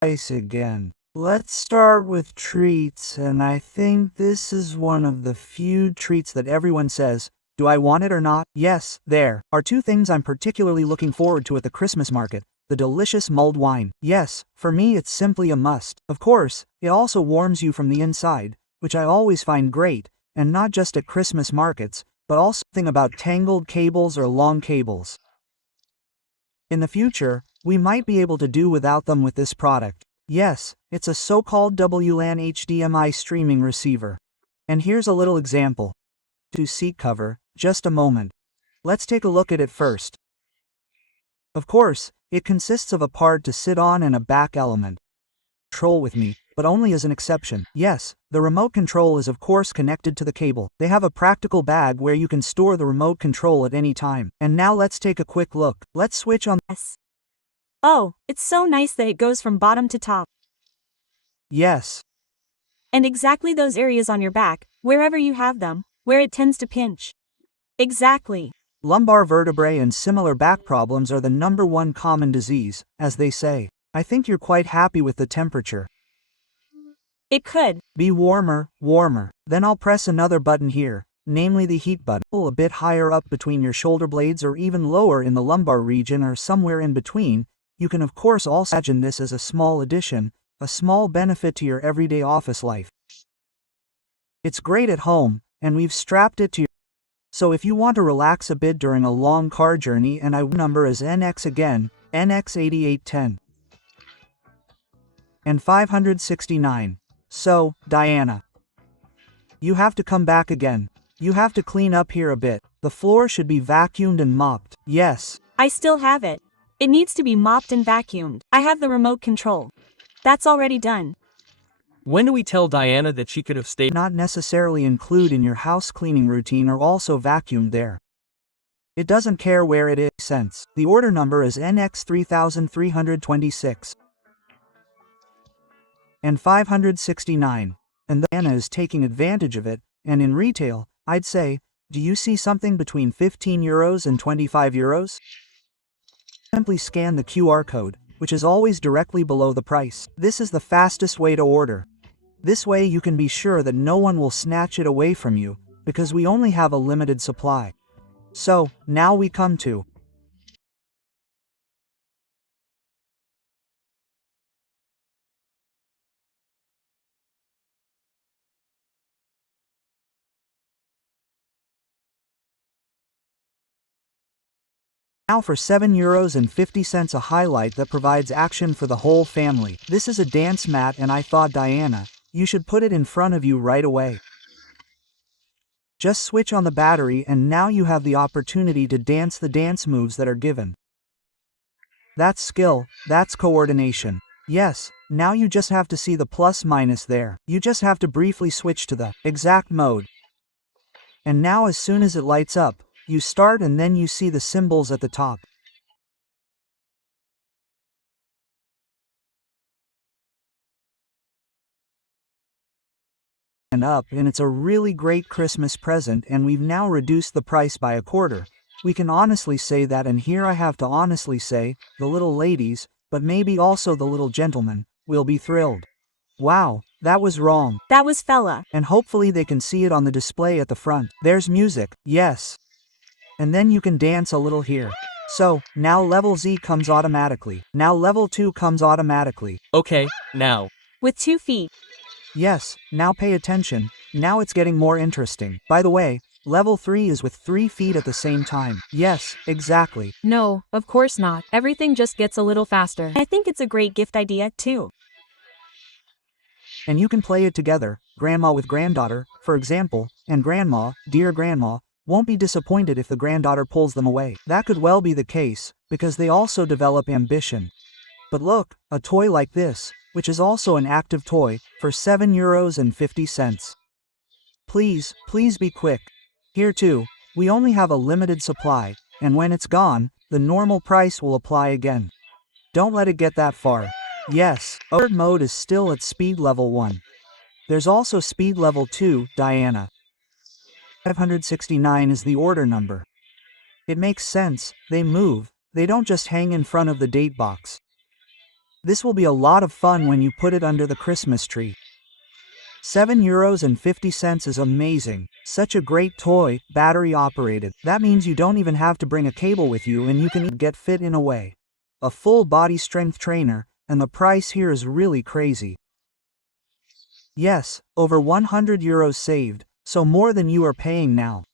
Price again. Let's start with treats, and I think this is one of the few treats that everyone says, do I want it or not? Yes, there are two things I'm particularly looking forward to at the Christmas market. The delicious mulled wine. Yes, for me it's simply a must. Of course, it also warms you from the inside, which I always find great, and not just at Christmas markets, but also something about tangled cables or long cables. In the future, we might be able to do without them with this product. Yes, it's a so-called WLAN HDMI streaming receiver. And here's a little example. To seat cover, just a moment. Let's take a look at it first. Of course, it consists of a part to sit on and a back element. Control with me, but only as an exception. Yes, the remote control is of course connected to the cable. They have a practical bag where you can store the remote control at any time. And now let's take a quick look. Let's switch on. Yes. Oh, it's so nice that it goes from bottom to top. Yes. And exactly those areas on your back, wherever you have them, where it tends to pinch. Exactly. Lumbar vertebrae and similar back problems are the #1 common disease, as they say. I think you're quite happy with the temperature. It could be warmer. Then I'll press another button here, namely the heat button. A bit higher up between your shoulder blades or even lower in the lumbar region or somewhere in between. You can of course also imagine this as a small addition, a small benefit to your everyday office life. It's great at home, and we've strapped it to your. So if you want to relax a bit during a long car journey, and I number is NX again, NX8810 and 569. So, Diana, you have to come back again. You have to clean up here a bit. The floor should be vacuumed and mopped. Yes. I still have it. It needs to be mopped and vacuumed. I have the remote control. That's already done. When do we tell Diana that she could have stayed? Not necessarily include in your house cleaning routine or also vacuumed there. It doesn't care where it is. Sense. The order number is NX3326 and 569. And Diana is taking advantage of it, and in retail, I'd say, do you see something between €15 and €25? Simply scan the QR code, which is always directly below the price. This is the fastest way to order. This way you can be sure that no one will snatch it away from you, because we only have a limited supply. So, now we come to now for €7.50 a highlight that provides action for the whole family. This is a dance mat and I thought, Diana, you should put it in front of you right away. Just switch on the battery and now you have the opportunity to dance the dance moves that are given. That's skill, that's coordination. Yes, now you just have to see the plus minus there. You just have to briefly switch to the exact mode. And now as soon as it lights up, you start and then you see the symbols at the top. And up, and it's a really great Christmas present, and we've now reduced the price by a quarter. We can honestly say that, and here I have to honestly say, the little ladies, but maybe also the little gentlemen, will be thrilled. Wow, that was wrong. That was fella. And hopefully they can see it on the display at the front. There's music, yes. And then you can dance a little here. So, now level Z comes automatically. Now level 2 comes automatically. Okay, now. With 2 feet. Yes, now pay attention. Now it's getting more interesting. By the way, level 3 is with 3 feet at the same time. Yes, exactly. No, of course not. Everything just gets a little faster. I think it's a great gift idea, too. And you can play it together, grandma with granddaughter, for example, and grandma, dear grandma, won't be disappointed if the granddaughter pulls them away. That could well be the case, because they also develop ambition. But look, a toy like this, which is also an active toy, for €7.50. Please be quick. Here too, we only have a limited supply, and when it's gone, the normal price will apply again. Don't let it get that far. Yes, third mode is still at speed level 1. There's also speed level 2, Diana. 569 is the order number. It makes sense, they move, they don't just hang in front of the date box. This will be a lot of fun when you put it under the Christmas tree. €7.50 is amazing. Such a great toy, battery operated. That means you don't even have to bring a cable with you and you can get fit in a way. A full body strength trainer, and the price here is really crazy. Yes, over €100 saved, so more than you are paying now.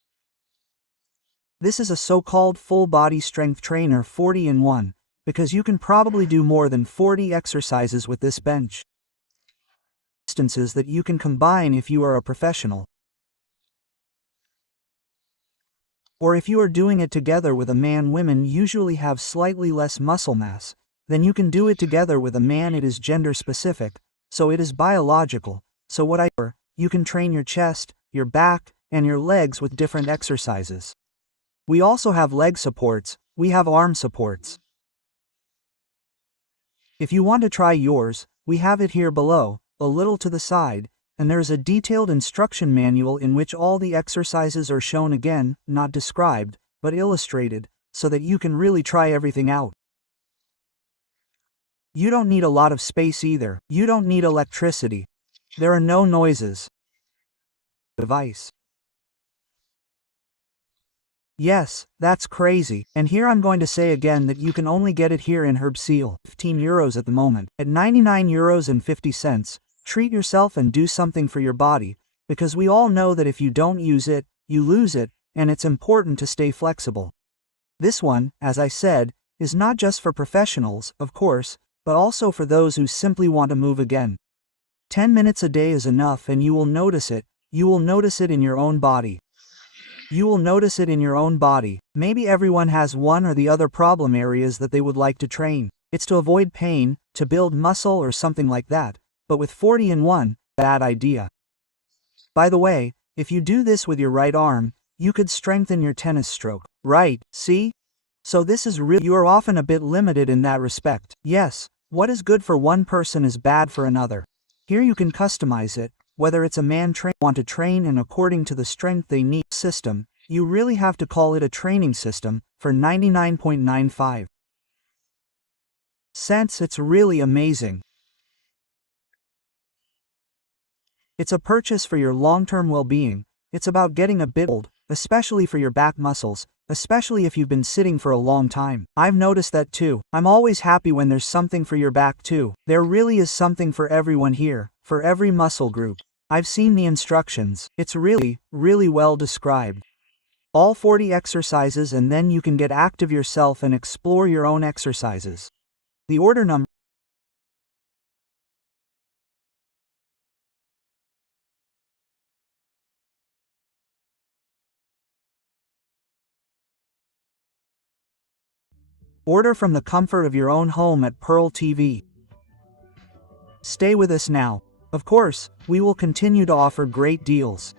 This is a so-called full body strength trainer 40 in 1, because you can probably do more than 40 exercises with this bench. Distances that you can combine if you are a professional. Or if you are doing it together with a man. Women usually have slightly less muscle mass, then you can do it together with a man. It is gender specific, so it is biological, so you can train your chest, your back, and your legs with different exercises. We also have leg supports, we have arm supports. If you want to try yours, we have it here below, a little to the side, and there is a detailed instruction manual in which all the exercises are shown again, not described, but illustrated, so that you can really try everything out. You don't need a lot of space either. You don't need electricity. There are no noises. Device. Yes, that's crazy, and here I'm going to say again that you can only get it here in Herb Seal, €15 at the moment. At €99.50, treat yourself and do something for your body, because we all know that if you don't use it, you lose it, and it's important to stay flexible. This one, as I said, is not just for professionals, of course, but also for those who simply want to move again. 10 minutes a day is enough and you will notice it. You will notice it in your own body. You will notice it in your own body. Maybe everyone has one or the other problem areas that they would like to train. It's to avoid pain, to build muscle or something like that, but with 40 in 1, bad idea. By the way, if you do this with your right arm, you could strengthen your tennis stroke. Right, see? So this is real. You are often a bit limited in that respect. Yes, what is good for one person is bad for another. Here you can customize it, whether it's a man want to train and according to the strength they need system, you really have to call it a training system, for 99.95 cents. It's really amazing. It's a purchase for your long-term well-being. It's about getting a bit old, especially for your back muscles, especially if you've been sitting for a long time. I've noticed that too. I'm always happy when there's something for your back too. There really is something for everyone here, for every muscle group. I've seen the instructions. It's really, really well described. All 40 exercises and then you can get active yourself and explore your own exercises. The order number. Order from the comfort of your own home at Pearltv. Stay with us now. Of course, we will continue to offer great deals.